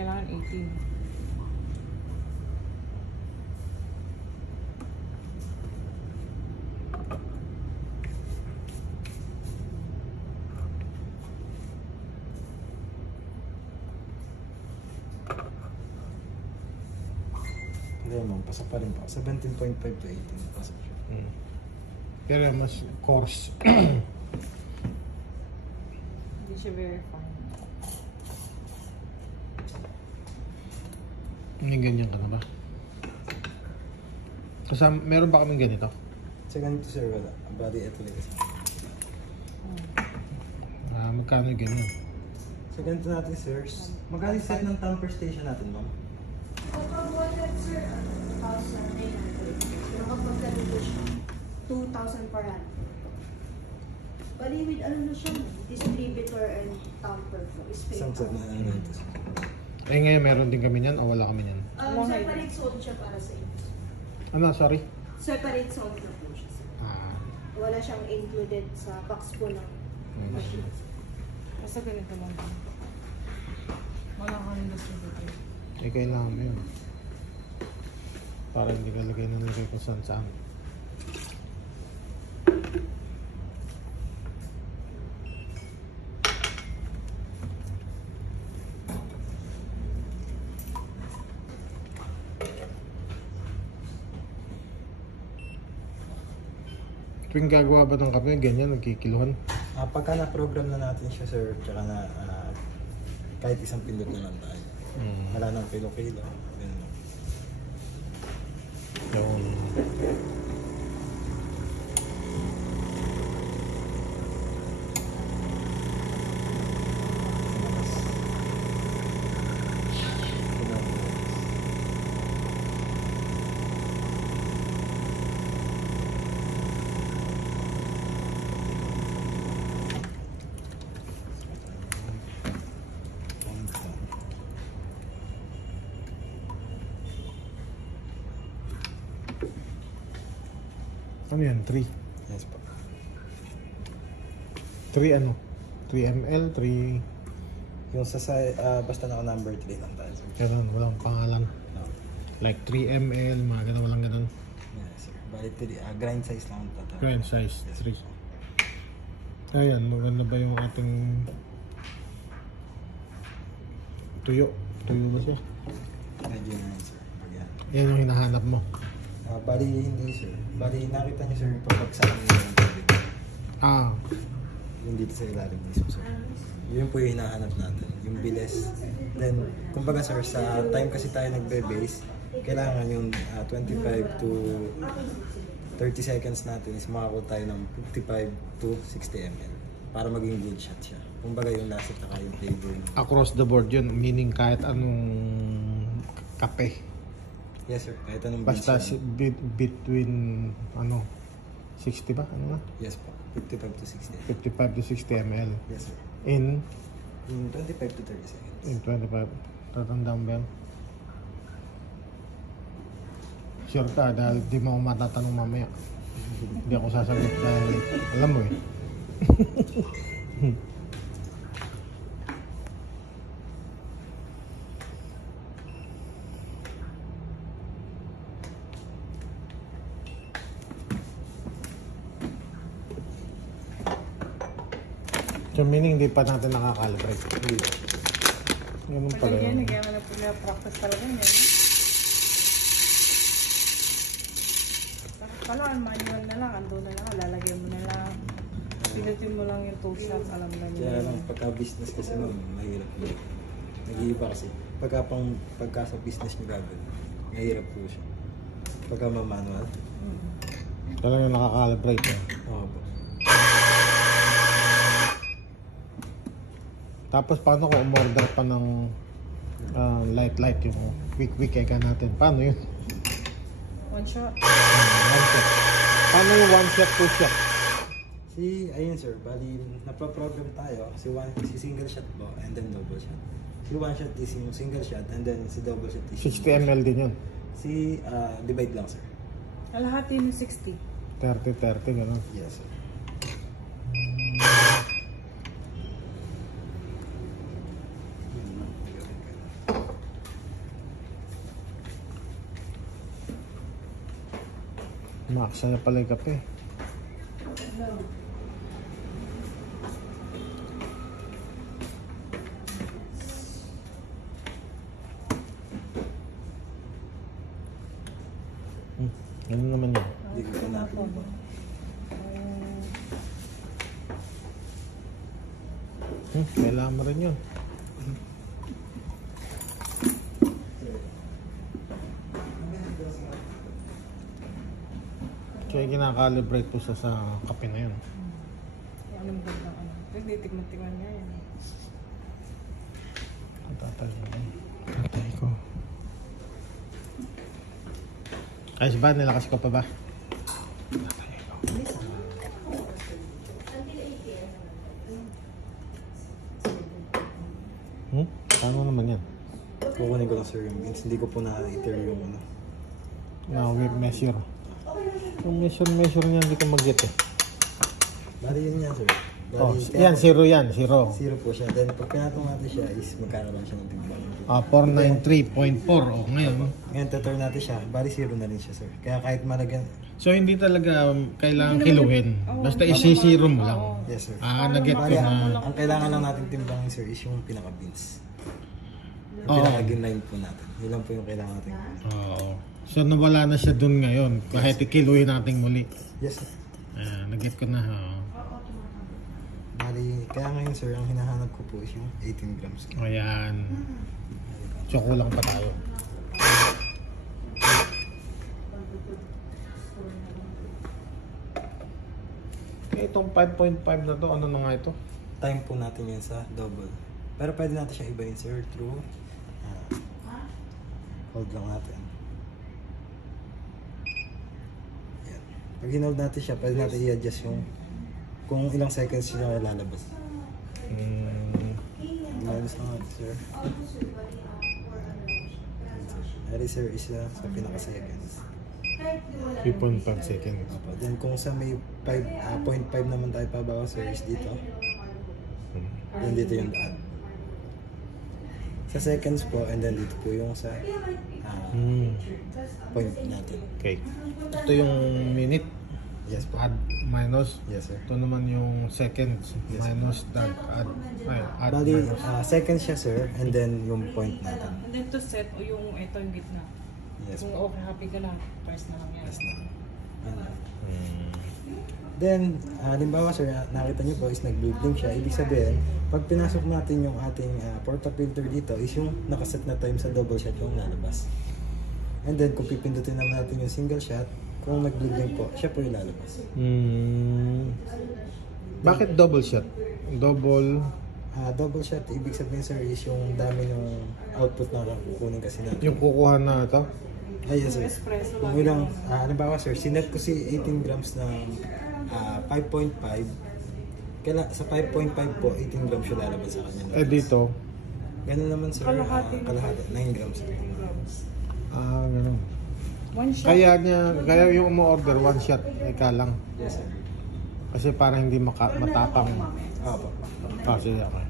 kailangan 18. Hindi naman, pasok pa rin po. 17.5 to 18, pasok siya. Pero mas coarse. Hindi siya very fine. May ganyan ka na ba? Kasama, meron ba kaming ganito? Sa ganito sir, wala. Bali, ito lang kasi. Magkano yung ganyan? Sa ganito natin sir, magkano yung set ng tamper station natin, ma'am? Kapag wallet sir, 2,900. Pero kapag ganito siya, 2,400. Bali with ano na siya, distributor and tamper po. Isang set na ganito sir. Eh ngayon meron din kami niyan o wala kami niyan? Separate sold siya para sa inyo. Ano, sorry? Separate sold na po siya sir. Wala siyang included sa box po ng machine. Basta ganito lang. Wala kang distributor. Eh kailangan mo yun. Para hindi ka lagay ng lagay kung saan saan. Tuwing gagawa ba ng kape, ganyan, nagkikiluhan? Pagka na-program na natin siya sir, tsaka na kahit isang pindot na lang tayo. Wala nang kilo-kilo. Yung... Ano yan? 3? Yes po. 3 ano? 3 ml? 3... Yung basta naka number 3 lang tayo sir. Ganun, walang pangalan. No. Like 3 ml, mga ganun, walang ganun. Yes sir. Bali, grind size lang ito. Grind size, Yes, 3. po. Ayan, maganda ba yung ating... Tuyo? Tuyo ba siya? Medyo na yun sir. Yan. Yan yung hinahanap mo. Bali, hindi sir. Bali, nakita niyo sir yung pabagsakan niyo ng tubig. Yung dito sa ilalim mismo sir. Yun po yung hinahanap natin. Yung bilis. Then, kumbaga sir, sa time kasi tayo nagbe-base, kailangan yung 25 to 30 seconds natin is makakuha tayo ng 55 to 60 ml para maging good shot siya. Kumbaga yung lasa at yung flavor. Across the board yun, meaning kahit anong kape. Yes sir, kahit anong Basta beans yan. between, ano, 60 ba? Ano na? Yes po, 55 to 60. 55 to 60 ml. Yes sir. In 25 to 30 seconds. 25. Tatandaan ba yan? Sure ka dahil di mo ako matatanong mamaya. Hindi ako sasagot dahil alam mo eh. So meaning hindi pa natin nakakalibrate. Hindi. Ganun Pag pala yan, yun. kaya nga na practice talaga yan. Kala, manual na lang, ando na lang, lalagyan mo na lang. Pinutin mo lang yung 2 shots, alam na nila. Kaya lang pagka-business kasi ma'am, mahirap yun. Nag-iiba kasi. Pagka sa business nyo gagawin, mahirap po siya. Pagka ma-manual. Talagang nakakalibrate eh. Oo po. Tapos paano kung umorder pa ng light yung quick eka natin? Paano yun? 1 shot. 1 shot. Paano yung 1 shot, 2 shot? Ayun sir, bali, naproprogram tayo. Si single shot po, and then double shot. Si 1 shot is yung single shot, and then si double shot is 60 ml din yun. Divide lang sir. Kalahati ng 60. 30, gano'n. Yes sir. Makasaya pala yung kape. Ano naman yun? Hindi ko pa natin. Kailangan mo rin yun. Kaya kinakalibrate po siya sa kape na yun. Anong ganda ano. Hindi, tignan niya yan. Ang tatay ko. Ayos ba? Nilakas ko pa ba? Tatay ko. Paano naman yan? Kukunin ko lang sir yung beans. Hindi ko po na-iter yung ano. Na-weight measure. Yung measure niya hindi ko mag-get eh. Bali yun nga sir. Oh, Bali, yan, zero yan, zero. Zero po siya. Then pag pinatong natin siya is magkano lang siya ng timbang. 493.4. Oh, ngayon. Ngayon tutur natin siya. Bali zero na rin siya sir. Kaya kahit malagyan. So hindi talaga kailangan kiluhin. Basta isi-zero mo lang. Yes sir. Na-get ko Bali, na. ang kailangan lang natin timbangin sir is yung pinaka-beans. Yung Oo. pinaka-line po natin. Yun lang po yung kailangan natin. Oo. So nawala na siya dun ngayon. Kahit ikiluhin natin muli. Yes sir. Na-get ko na. Bali, kaya ngayon sir, ang hinahanap ko po is yung 18 grams. Ayan. So kulang pa tayo. Itong 5.5 na to, ano na nga ito? Time po natin yun sa double. Pero pwede natin siya ibahin sir through hold lang natin. Yan. Pag hinold natin siya, pwede natin i-adjust yung kung ilang seconds siya lalabas. Minus lang natin sir. Ari sir is sa pinaka-seconds. 3.5 seconds. Then kung sa may 0.5 naman tayo pabawa sir is dito. Then dito yung daan. Sa seconds po and then dito po yung sa point natin. Okay. Ito yung minute. Yes po. Add, minus. Yes sir. Ito naman yung seconds. Yes. Minus, add. Add, Bali, minus. seconds siya sir and then yung point natin. And then to set o yung ito yung gitna. Yes Kung po. okay, happy ka na, press na lang yan. Yes na. Then, halimbawa sir, nakita niyo po is nag-blink siya. Ibig sabihin, pag pinasok natin yung ating portafilter dito is yung nakaset na time sa double shot yung lalabas. And then, kung pipindutin naman natin yung single shot, kung nag-blink po, siya po yung lalabas. Bakit double shot? Double. Double shot, ibig sabihin sir is yung dami ng output na kukunin kasi natin. Yung kukuha na ito? Ay, yes sir. Espresso Kung lang. ilang, halimbawa sir, sinet ko si 18 grams ng 5.5. Sa 5.5 po, 18 grams siya lalabas sa kanya. Eh dito? Ganun naman sir, Kalahati. kalahati, 9 grams. 10 grams. Ganun. One shot. Kaya yung umu-order, one shot. Ika lang. Yes sir. Kasi para hindi matapang. Opo. Kasi okay.